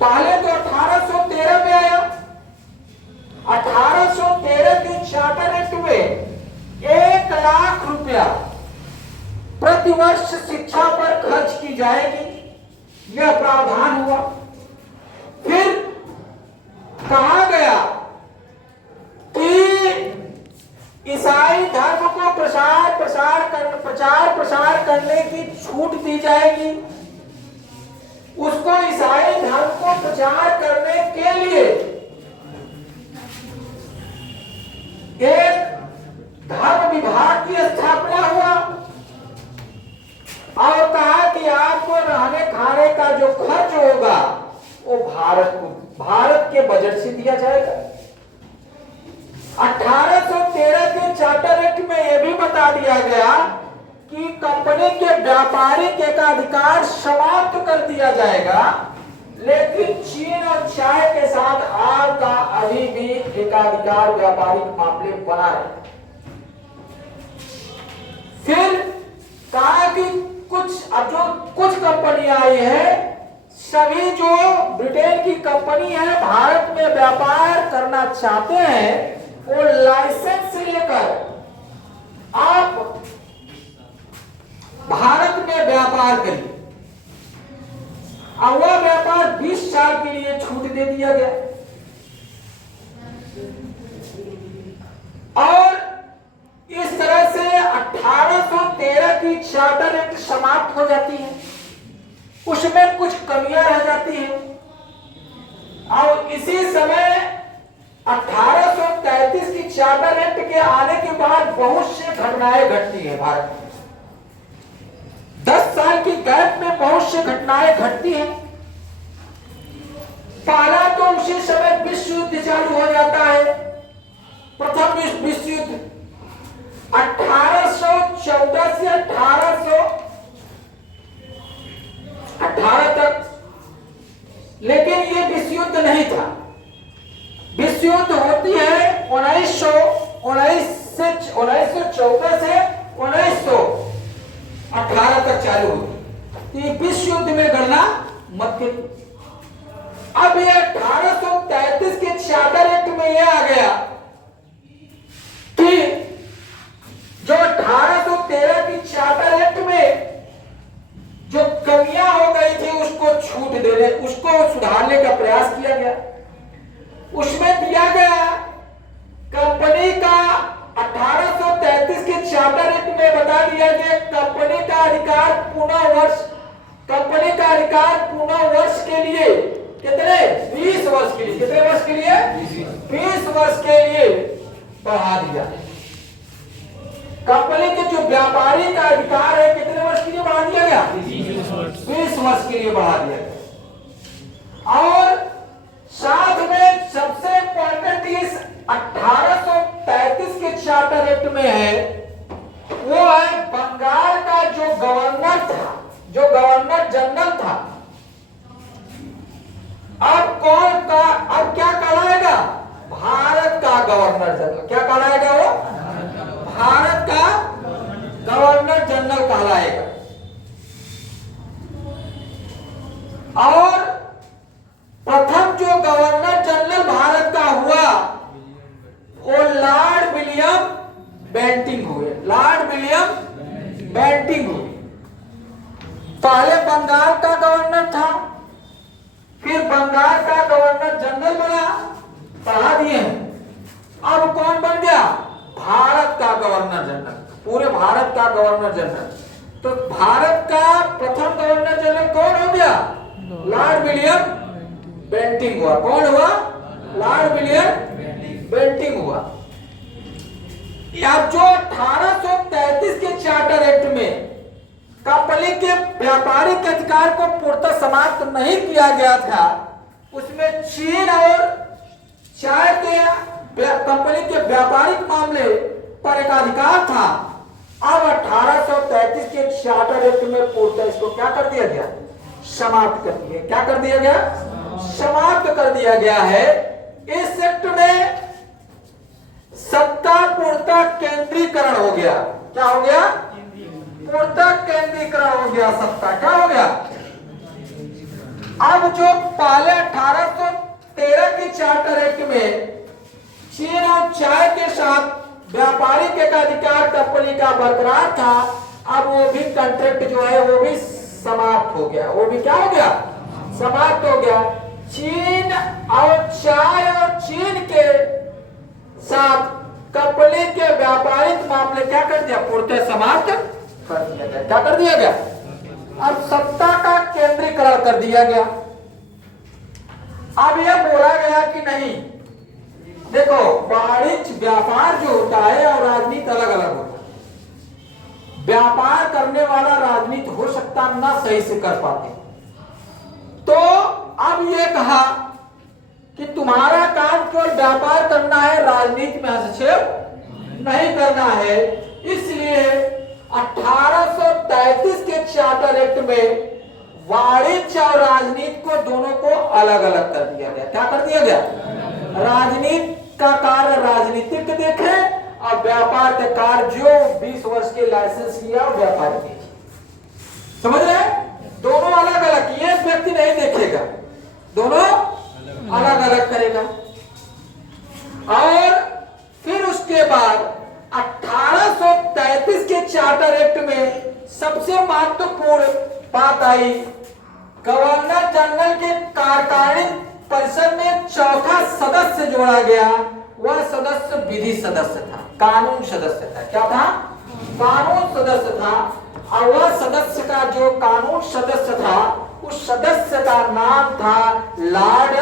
पहले तो 1813 में आया। 1813 के चार्टर एक्ट में 1 लाख रुपया प्रतिवर्ष शिक्षा पर खर्च की जाएगी, यह प्रावधान हुआ। फिर कहा गया कि ईसाई धर्म को प्रचार प्रसार करने की छूट दी जाएगी। उसको ईसाई धर्म को प्रचार करने के लिए एक धर्म विभाग की स्थापना हुआ और कहा कि आपको रहने खाने का जो खर्च होगा वो भारत के बजट से दिया जाएगा। 1813 के चार्टर एक्ट में यह भी बता दिया गया कि कंपनी के व्यापारिक एकाधिकार समाप्त कर दिया जाएगा, लेकिन चीन और चाय के साथ आपका अभी भी एकाधिकार व्यापारिक मामले बना है। फिर कहा कि कुछ कंपनियां आई है, सभी जो ब्रिटेन की कंपनी है भारत में व्यापार करना चाहते हैं, वो लाइसेंस लेकर आप भारत में व्यापार करिए। और वह व्यापार 20 साल के लिए छूट दे दिया गया। और इस तरह से 1813 की चार्टर एक्ट समाप्त हो जाती है। उसमें कुछ कमियां रह जाती हैं और इसी समय 1833 की चार्टर एक्ट के आने के बाद बहुत सी घटनाएं घटती हैं भारत में। 10 साल की गैप में बहुत सी घटनाएं घटती हैं। पहला तो उसी समय विश्व युद्ध चालू हो जाता है। प्रथम विश्व युद्ध 1814 से 1818 तक, लेकिन ये विश्व युद्ध नहीं था। विश्व युद्ध होती है 1914 से 1918 तक चालू होती। ये विश्व युद्ध में गणना मत करिए। अब ये 1833 के चार्टर एक्ट में यह आ गया कि जो 1813 की चार्टर एक्ट में जो कमियां हो गई थी उसको छूट देने, उसको सुधारने का प्रयास किया गया। उसमें दिया गया कंपनी का 1833 के चार्टर एक्ट में बता दिया गया कंपनी का अधिकार पुनः वर्ष के लिए कितने 20 वर्ष के लिए, कितने वर्ष के लिए 20 वर्ष के लिए बढ़ा दिया। कंपनी के जो व्यापारी का अधिकार है कितने वर्ष के लिए बढ़ा दिया गया 20 वर्ष के लिए बढ़ा दिया गया। और साथ में सबसे इंपॉर्टेंट इस 1833 के चार्टर एक्ट में है वो है बंगाल का जो गवर्नर था, जो गवर्नर जनरल था, अब क्या कहलाएगा भारत का गवर्नर जनरल। क्या कहलाएगा वो भारत का गवर्नर जनरल कहलाएगा। और प्रथम जो गवर्नर जनरल भारत का हुआ वो लॉर्ड विलियम बेंटिंग हुए। लॉर्ड विलियम बेंटिंग हुए। पहले बंगाल का गवर्नर था, फिर बंगाल का गवर्नर जनरल बना, बढ़ा दिए। अब कौन बन गया भारत का गवर्नर जनरल, पूरे भारत का गवर्नर जनरल। तो भारत का प्रथम गवर्नर जनरल कौन हो गया लॉर्ड विलियम बेंटिंग हुआ। कौन हुआ लॉर्ड विलियम बेंटिंग हुआ। अब जो 1833 के चार्टर एक्ट में कंपनी के व्यापारिक अधिकार को पूर्णतः समाप्त नहीं किया गया था, उसमें चीन और चाय के कंपनी के व्यापारिक मामले पर एक अधिकार था। अब 1833 के चार्टर एक्ट में पूर्णतः इसको क्या कर दिया गया समाप्त कर दिया। क्या कर दिया गया समाप्त कर दिया गया है। इस एक्ट में सत्ता पूर्णतः केंद्रीकरण हो गया। क्या हो गया पूर्णतः केंद्रीकरण हो गया। सत्ता क्या हो गया अब जो पहले 1813 की चार्टर एक्ट में चीन और चाय के साथ व्यापारिक एकाधिकार कंपनी का बरकरार था, अब वो भी कॉन्ट्रैक्ट जो है वो भी समाप्त हो गया। वो भी क्या हो गया? समाप्त हो गया। चीन और चाय और चीन के साथ कंपनी के व्यापारिक मामले क्या कर दिया? पूर्णतः समाप्त कर दिया गया। क्या कर दिया गया? अब सत्ता का केंद्रीकरण कर दिया गया। अब यह बोला गया कि नहीं, देखो वाणिज्य व्यापार जो होता है और राजनीति अलग अलग होता है। व्यापार करने वाला राजनीति हो सकता ना सही से कर पाते, तो अब ये कहा कि तुम्हारा काम केवल व्यापार करना है, राजनीति में हस्तक्षेप नहीं करना है। इसलिए 1833 के चार्टर एक्ट में वाणिज्य और राजनीति को दोनों को अलग अलग कर दिया गया। क्या कर दिया गया? राजनीति का कार्य राजनीतिक देखे और व्यापार का कार्य जो 20 वर्ष के लाइसेंस लिया व्यापार के। समझ रहे हैं? दोनों अलग अलग, ये व्यक्ति नहीं देखेगा, दोनों अलग अलग करेगा। और फिर उसके बाद 1833 के चार्टर एक्ट में सबसे महत्वपूर्ण बात आई, गवर्नर जनरल के कार्यकारिणी परिषद में चौथा सदस्य जोड़ा गया। वह सदस्य विधि सदस्य था, कानून सदस्य था। क्या था? कानून सदस्य था। और वह सदस्य का जो कानून सदस्य था, उस सदस्य का नाम था लॉर्ड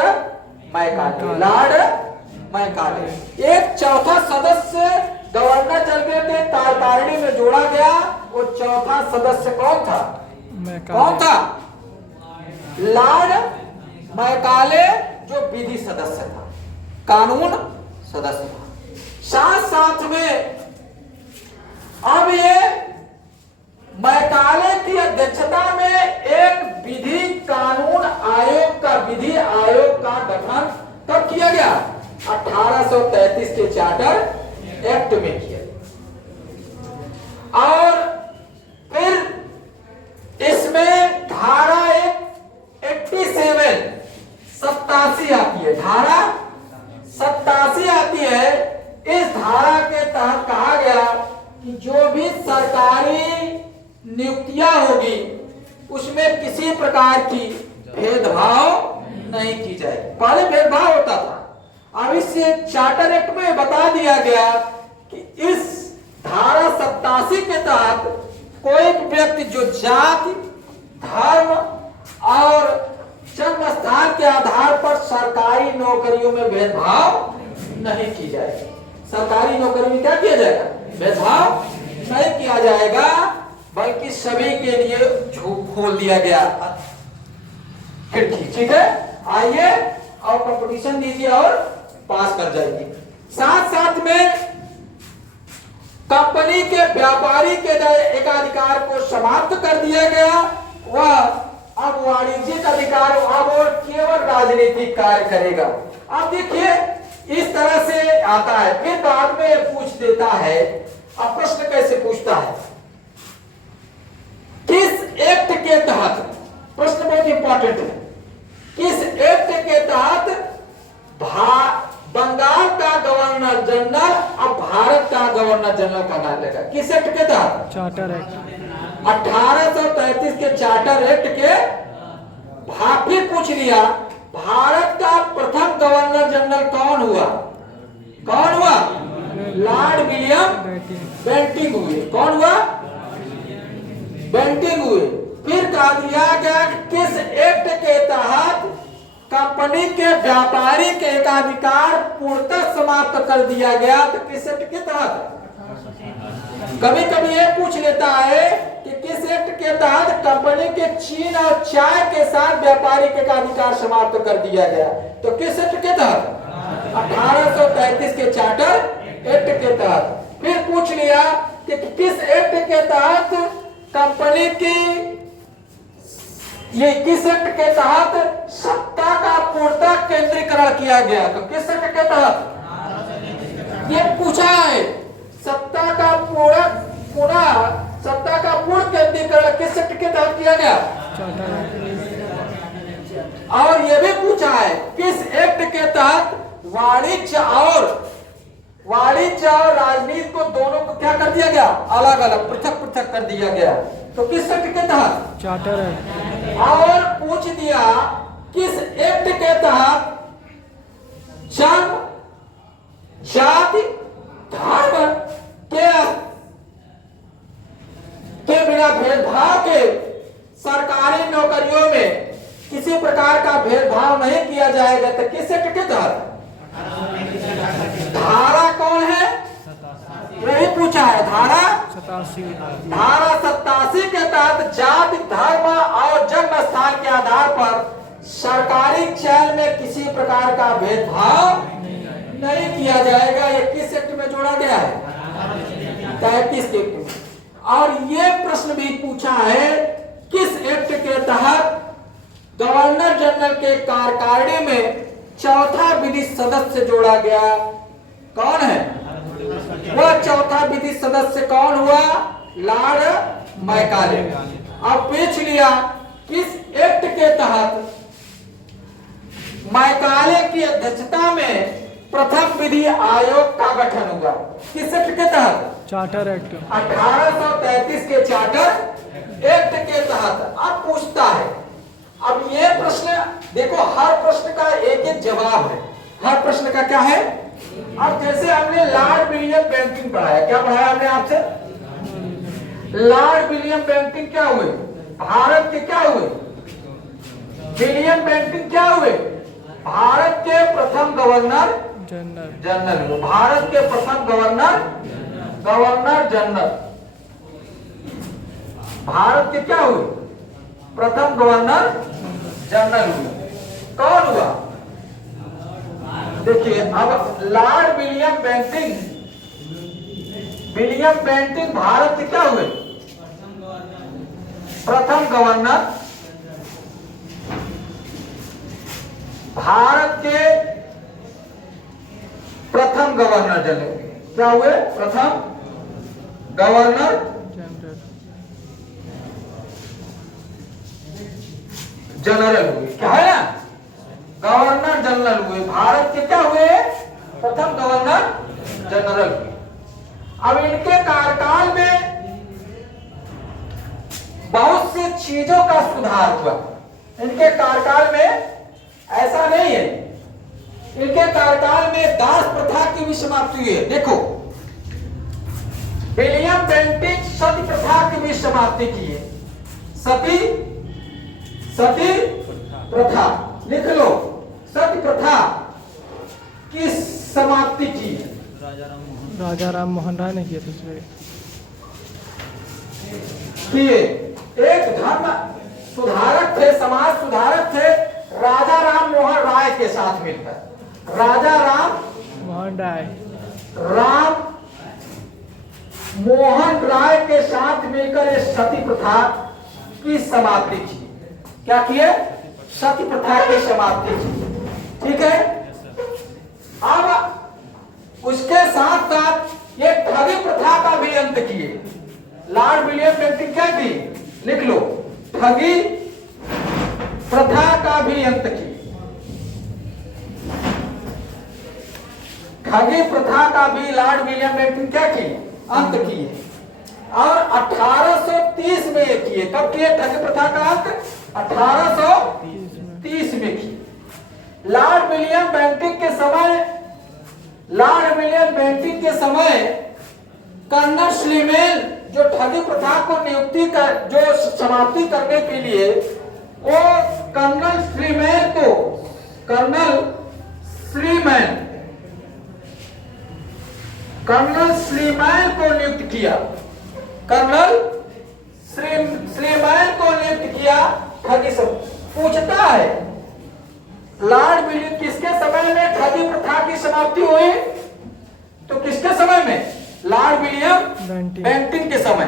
मैकाले। Lord Macaulay. एक चौथा सदस्य गवर्नर जनरल के कार्यकारिणी में जोड़ा गया। वो चौथा सदस्य कौन था? कौन था? लॉर्ड मैकाले, जो विधि सदस्य था, कानून सदस्य था। साथ साथ में अब ये मैकाले की अध्यक्षता में एक विधि कानून आयोग का, विधि आयोग का गठन कब किया गया? 1833 के चार्टर एक्ट में किया। और फिर इसमें धारा 87 87 आती है। धारा 87 आती है। इस धारा के तहत कहा गया कि जो भी सरकारी नियुक्तियां होगी उसमें किसी प्रकार की भेदभाव नहीं की जाएगी। पहले भेदभाव होता था, अब इस चार्टर एक्ट में बता दिया गया कि इस धारा 87 के तहत कोई व्यक्ति जो जाति, धर्म और जन्म स्थान के आधार पर सरकारी नौकरियों में भेदभाव नहीं की जाएगी। सरकारी नौकरी में क्या किया जाएगा? भेदभाव नहीं किया जाएगा, बल्कि सभी के लिए खोल दिया गया खिड़की। ठीक है, आइए और कंपटीशन दीजिए और पास कर जाइए। साथ साथ में कंपनी के व्यापारी के एकाधिकार को समाप्त कर दिया गया। वह अब वाणिज्यिक अधिकार, अब वो केवल राजनीतिक कार्य करेगा। अब देखिए इस तरह से आता है। फिर बाद में पूछ देता है, अब प्रश्न कैसे पूछता है? किस एक्ट के तहत, प्रश्न बहुत इंपॉर्टेंट है, किस एक्ट के तहत बंगाल का गवर्नर जनरल अब भारत का गवर्नर जनरल का नाम लेगा? किस एक्ट के तहत? Charter act. 1833 के चार्टर एक्ट के फिर पूछ लिया, भारत का प्रथम गवर्नर जनरल कौन हुआ? कौन हुआ? लॉर्ड विलियम बेंटिंग हुए। कौन हुआ? बेंटिंग हुए। फिर कहा दिया गया किस एक्ट के तहत कंपनी के व्यापारी के एकाधिकार पूर्णतः समाप्त कर दिया गया? तो किस एक्ट के तहत? कभी कभी ये पूछ लेता है कि किस एक्ट के तहत कंपनी के चीन और चाय के साथ व्यापारिक एकाधिकार समाप्त कर दिया गया? तो किस एक्ट के तहत? 1833 के चार्टर एक्ट के तहत। फिर पूछ लिया कि किस एक्ट के तहत कंपनी की, ये किस एक्ट के तहत सत्ता का पूर्णतः केंद्रीकरण किया गया? तो किस एक्ट के तहत? ये पूछा है। सत्ता का पूर्ण केंद्रीकरण किस एक्ट के तहत किया गया? और यह भी पूछा है किस एक्ट के तहत वाणिज्य और राजनीति को दोनों को क्या कर दिया गया, अलग अलग पृथक पृथक कर दिया गया। तो किस एक्ट के तहत? Charter act. और पूछ दिया किस एक्ट के तहत जन्म, जाति, धर्म के बिना भेदभाव के सरकारी नौकरियों में किसी प्रकार का भेदभाव नहीं किया जाएगा। तो किस एक्ट के तहत? धारा कौन है, यही पूछा है, धारा 87 के तहत जाति, धर्म और जन्म स्थान के आधार पर सरकारी चयन में किसी प्रकार का भेदभाव नहीं किया जाएगा। ये किस एक्ट में जोड़ा गया है? 33 एक्ट में। और ये प्रश्न भी पूछा है किस एक्ट के तहत गवर्नर जनरल के कार्यकारिणी में चौथा विधि सदस्य जोड़ा गया। कौन है वह चौथा विधि सदस्य? कौन हुआ? Lord Macaulay. अब पूछ लिया किस एक्ट के तहत मैकाले की अध्यक्षता में प्रथम विधि आयोग का गठन हुआ? किस एक्ट के तहत? Charter act. 1833 के चार्टर एक्ट के तहत। अब पूछता है, अब ये प्रश्न देखो, हर प्रश्न का एक एक जवाब है। हर प्रश्न का क्या है? अब जैसे हमने लॉर्ड विलियम बेंटिंक पढ़ाया, क्या पढ़ाया हमने आपसे? लॉर्ड विलियम बेंटिंक क्या हुए? भारत के क्या हुए? विलियम बेंटिंक क्या हुए? भारत के प्रथम गवर्नर जनरल हुए। भारत के प्रथम गवर्नर जनरल। भारत के क्या हुए? प्रथम गवर्नर जनरल हुए। कौन हुआ? देखिए, अब लॉर्ड विलियम बेंटिंक भारत के क्या हुए? प्रथम गवर्नर। भारत के प्रथम गवर्नर जनरल क्या हुए? प्रथम गवर्नर जनरल हुए। क्या है ना? गवर्नर जनरल हुए। भारत के क्या हुए? प्रथम गवर्नर जनरल हुए। अब इनके कार्यकाल में बहुत सी चीजों का सुधार हुआ। इनके कार्यकाल में ऐसा नहीं है, इनके कार्यकाल में दास प्रथा की भी समाप्ति हुई है। देखो, विलियम बेंटिक सती प्रथा की भी समाप्ति की है। सती प्रथा लिख लो, सती प्रथा की समाप्ति की है। राजा राम मोहन राय ने किया दूसरे किए। एक धर्म सुधारक थे, समाज सुधारक थे, राजा राम मोहन राय के साथ मिलकर। राजा राम मोहन राय के साथ मिलकर इस सती प्रथा की समाप्ति की। क्या किए? सती प्रथा की समाप्ति की। ठीक है। अब उसके साथ साथ ये ठगी प्रथा का भी अंत किए। लॉर्ड विलियम बेंटिक क्या की? लिख लो, ठगी प्रथा का भी अंत की। ठगी प्रथा का भी लॉर्ड विलियम बेंटिक क्या की? अंत की। और 1830 में ये किए। कब किए ठगी प्रथा का अंत? 1830 में की। लॉर्ड विलियम बेंटिक के समय कर्नल स्लीमेल जो ठगी प्रथा को जो समाप्ति करने के लिए, वो कर्नल स्लीमेल को नियुक्त किया। कर्नल स्लीमेल को नियुक्त किया ठगी से। पूछता है लॉर्ड विलियम किसके समय में ठगी प्रथा की समाप्ति हुई? तो किसके समय में? लॉर्ड विलियम बेंटिक के समय।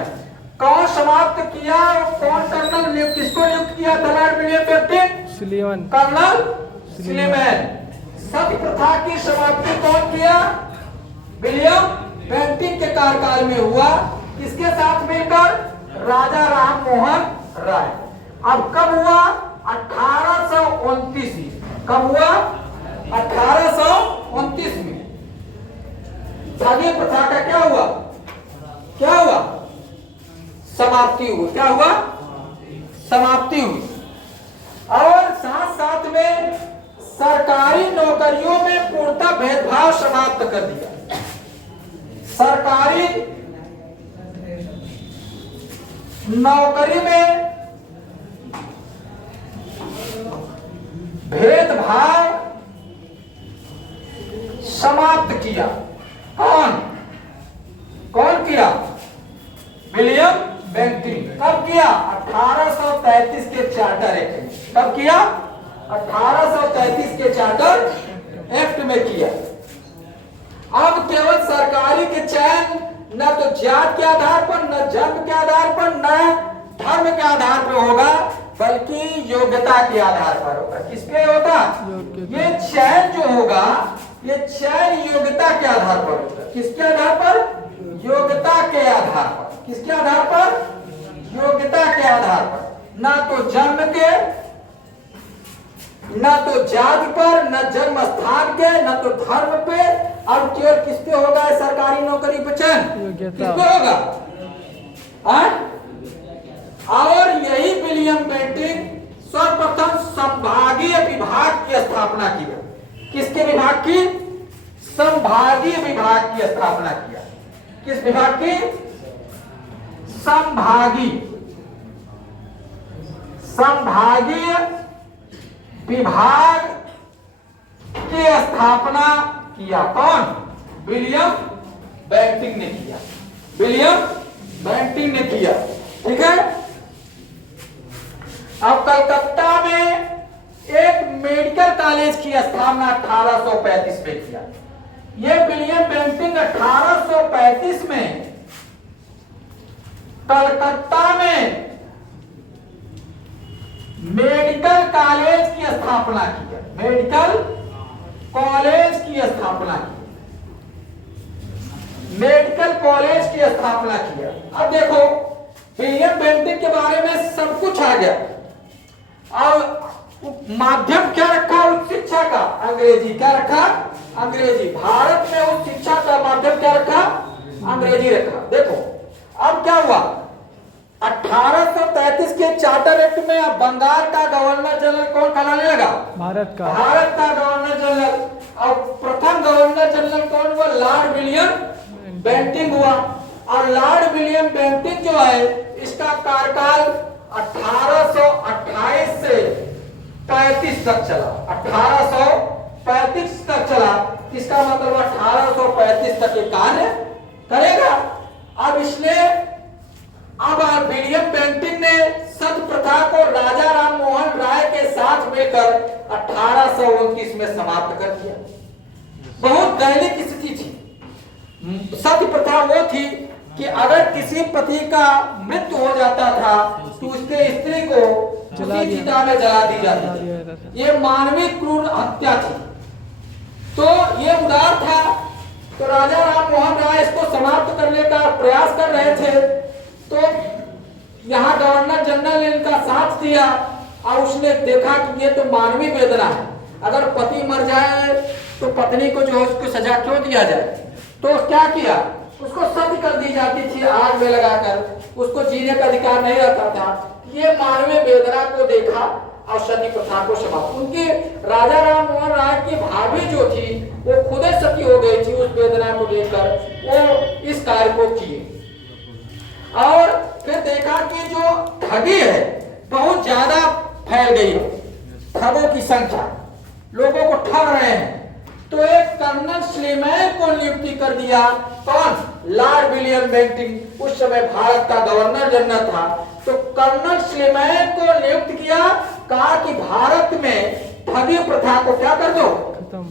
कौन समाप्त किया? कौन कर्नल किसको नियुक्त किया था? Lord William Bentinck, colonel Sleeman. Sati प्रथा की समाप्ति कौन किया? विलियम बेंटिक के कार्यकाल में हुआ। किसके साथ मिलकर? राजा राम मोहन राय। अब कब हुआ? 1829 में। कब हुआ? 1829 में ठगी प्रथा का क्या हुआ? क्या हुआ? समाप्ति हुई। क्या हुआ? समाप्ति हुई। और साथ साथ में सरकारी नौकरियों में पूर्णतः भेदभाव समाप्त कर दिया। सरकारी नौकरी में भेदभाव समाप्त किया। कौन कौन किया? William Bentinck. कब किया? 1833 के चार्टर एक्ट में। कब किया? 1833 के चार्टर एक्ट में किया। अब केवल सरकारी के चयन न तो जात के आधार पर, न जन्म के आधार पर, न धर्म के आधार पर होगा, बल्कि योग्यता के आधार पर होगा। किस पे होगा? ये चयन जो होगा, ये चयन योग्यता के आधार पर होगा। किसके आधार पर? योग्यता के आधार पर। किसके आधार पर? योग्यता के आधार पर। ना तो जन्म के, ना तो जाति पर, न जन्म स्थान के, न तो धर्म पे। अब केवल किस पे होगा सरकारी नौकरी पे चयन? किस पे होगा? और यही विलियम बेंटिंग सर्वप्रथम संभागीय विभाग की स्थापना किया। किसके विभाग की? संभागीय विभाग की स्थापना किया। किस विभाग की? संभागीय विभाग की स्थापना किया। कौन? विलियम बेंटिंग ने किया। विलियम बेंटिंग ने किया। ठीक है। अब कलकत्ता में एक मेडिकल कॉलेज की स्थापना 1835 में किया। यह विलियम बेंटिंग 1835 में कलकत्ता में मेडिकल कॉलेज की स्थापना किया। मेडिकल कॉलेज की स्थापना की। मेडिकल कॉलेज की स्थापना किया। अब देखो, विलियम बेंटिंग के बारे में सब कुछ आ गया। और माध्यम क्या रखा उच्च शिक्षा का? अंग्रेजी। क्या रखा? अंग्रेजी। भारत में उच्च शिक्षा का माध्यम क्या रखा? अंग्रेजी रखा। देखो अब क्या हुआ? 1833 के चार्टर एक्ट में अब बंगाल का गवर्नर जनरल कौन कहलाने लगा? भारत का। भारत का गवर्नर जनरल। और प्रथम गवर्नर जनरल कौन हुआ? लॉर्ड विलियम बेंटिंग हुआ। और लॉर्ड विलियम बेंटिंग जो है, इसका कार्यकाल 1828 से 35 तक चला। 1835 तक चला। इसका मतलब 1835 तक ये कार्य करेगा। अब इसलिए अब विलियम बेंटिंग ने सत प्रथा को राजा राम मोहन राय के साथ मिलकर 1829 में समाप्त कर दिया। बहुत दयनीय स्थिति थी। सत्य प्रथा वो थी कि अगर किसी पति का मृत्यु हो जाता था तो उसके स्त्री को उसी चिता में जला दी जाती थी। ये मानवीय क्रूर हत्या थी। तो ये उदार था। तो राजा राम मोहन राय इसको समाप्त करने का प्रयास कर रहे थे। तो यहाँ गवर्नर जनरल ने इनका साथ दिया और उसने देखा कि ये तो मानवीय वेदना है। अगर पति मर जाए तो पत्नी को जो है उसको सजा क्यों दिया जाए? तो क्या किया? उसको सत्य कर दी जाती थी आग में लगाकर। उसको जीने का अधिकार नहीं रहता था। ये मानवीय वेदना को देखा और सती प्रथा को समाप्त। उनके राजा राम मोहन राय की भाभी जो थी वो खुद सती हो गई थी। उस वेदना को लेकर वो इस कार्य को किए। और फिर देखा कि जो ठगी है बहुत ज्यादा फैल गई है। ठगों की संख्या, लोगों को ठग रहे हैं। तो एक कर्नल स्लीमैन को नियुक्ति कर दिया। कौन? Lord William Bentinck. उस समय भारत का गवर्नर जनरल था। तो कर्नल स्लीमैन को नियुक्त किया। कहा कि भारत में ठगी प्रथा को क्या कर दो?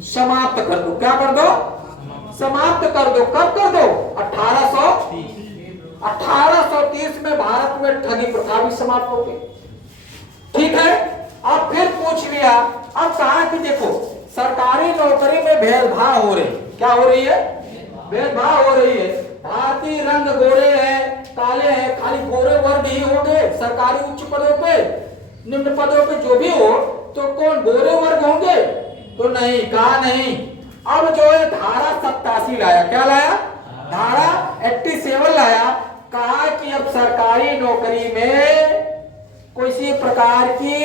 समाप्त कर दो। क्या कर दो? समाप्त कर दो। कब कर दो? 1830 में भारत में ठगी प्रथा भी समाप्त हो गई। ठीक है। अब फिर पूछ लिया। अब कहा कि देखो सरकारी नौकरी में भेदभाव हो रही। क्या हो रही है? भेदभाव हो रही है। भारतीय रंग गोरे हैं, काले हैं, खाली गोरे वर्ग ही हो गए सरकारी उच्च पदों पे। निम्न पदों पे जो भी हो तो कौन गोरे वर्ग होंगे? तो नहीं, कहा नहीं। अब जो है धारा 87 लाया, क्या लाया? धारा 87 लाया। कहा कि अब सरकारी नौकरी में किसी प्रकार की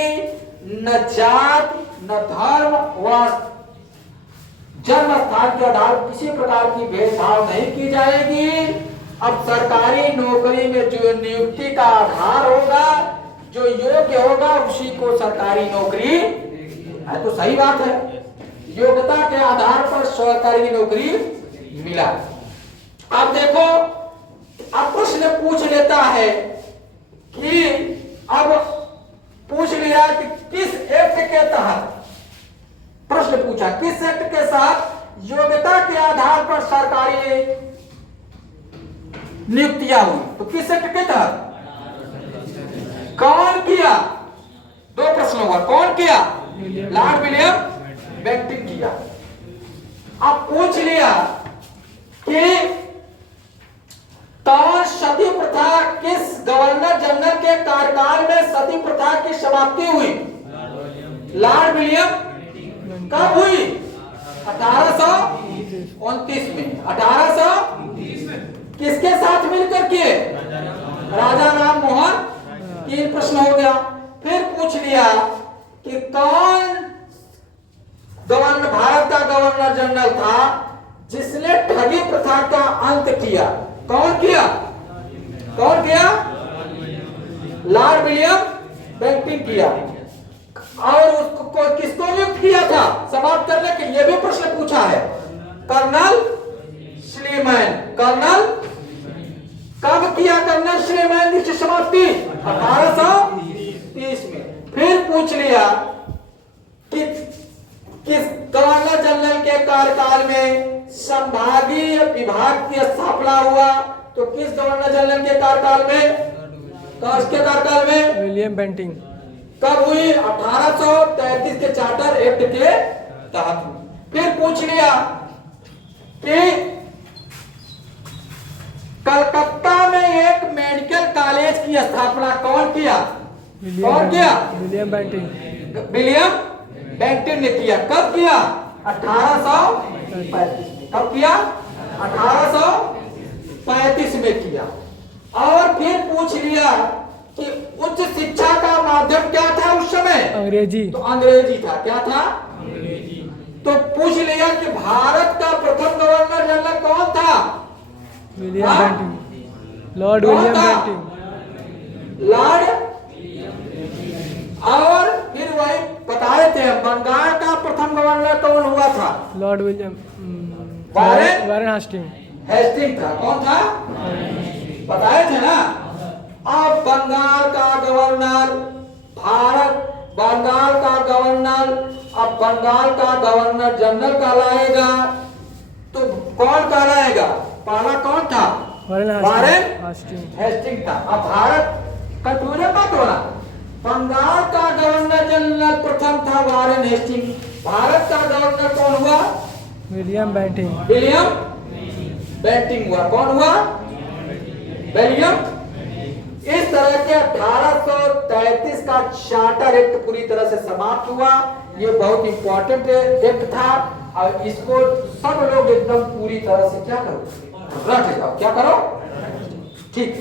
न जात न धर्म व जन्म स्थान के आधार पर किसी प्रकार की भेदभाव नहीं की जाएगी। अब सरकारी नौकरी में जो नियुक्ति का आधार होगा, जो योग्य होगा उसी को सरकारी नौकरी है। तो सही बात है, योग्यता के आधार पर सरकारी नौकरी मिला। अब देखो, अब प्रश्न पूछ लेता है कि अब पूछ लिया कि किस एक्ट के तहत, प्रश्न पूछा किस एक्ट के साथ योग्यता के आधार पर सरकारी नियुक्तियां हुई? तो किस एक्ट के तहत? कौन किया? दो प्रश्न हुआ, कौन किया? लॉर्ड विलियम बेंटिंक किया। अब पूछ लिया कि कौन सती प्रथा, किस गवर्नर जनरल के कार्यकाल में सती प्रथा की समाप्ति हुई? Lord William. कब हुई? 1829 में। 1830 में। किसके साथ मिलकर के? राजा राम मोहन। 3 प्रश्न हो गया। फिर पूछ लिया कि कौन गवर्नर, भारत का गवर्नर जनरल था जिसने ठगी प्रथा का अंत किया? कौन किया? कौन किया? लॉर्ड विलियम बेंटिंक किया। और उसको किसको नियुक्त किया था समाप्त करने के? ये भी प्रश्न पूछा है। Colonel Sleeman. कर्नल कब किया कर्नल स्लीमैन की समाप्ति? 1830 में। फिर पूछ लिया कि किस गवर्नर जनरल के कार्यकाल में संभागीय विभाग की स्थापना हुआ? तो किस गवर्नर जनरल के कार्यकाल में? किसके कार्यकाल में? William Bentinck. कब हुई? 1833 के चार्टर एक्ट के तहत हुई। फिर पूछ लिया कि कलकत्ता में एक मेडिकल कॉलेज की स्थापना कौन किया? कौन किया? William Bentinck. विलियम बेंटिंक ने किया। कब किया? 1835 में। कब किया? 1835 में किया। और फिर पूछ लिया कि उच्च शिक्षा का माध्यम क्या था उस समय? अंग्रेजी। तो अंग्रेजी था। क्या था? अंग्रेजी। तो पूछ लिया कि भारत का प्रथम गवर्नर जनरल कौन था? William Bentinck. Lord William Bentinck. Lord. और फिर वही बताए थे, बंगाल का प्रथम गवर्नर कौन हुआ था? लॉर्ड विलियम वारेन हेस्टिंग था। कौन था? बताए थे ना। अब बंगाल का गवर्नर, भारत बंगाल का गवर्नर, अब बंगाल का गवर्नर जनरल कहलाएगा। तो कौन कहलाएगा? पहला कौन था? वारेन हेस्टिंग था। अब भारत, कंफ्यूजन मत होना, बंगाल का गवर्नर जनरल प्रथम था वारेन हेस्टिंग। भारत का गवर्नर कौन हुआ? William Bentinck. विलियम बेंटिंक हुआ। कौन हुआ? विलियम। इस तरह के 1833 का चार्टर एक्ट पूरी तरह से समाप्त हुआ। ये बहुत इंपॉर्टेंट एक्ट था और इसको सब लोग एकदम पूरी तरह से क्या करो, रट जाओ। क्या करो? ठीक।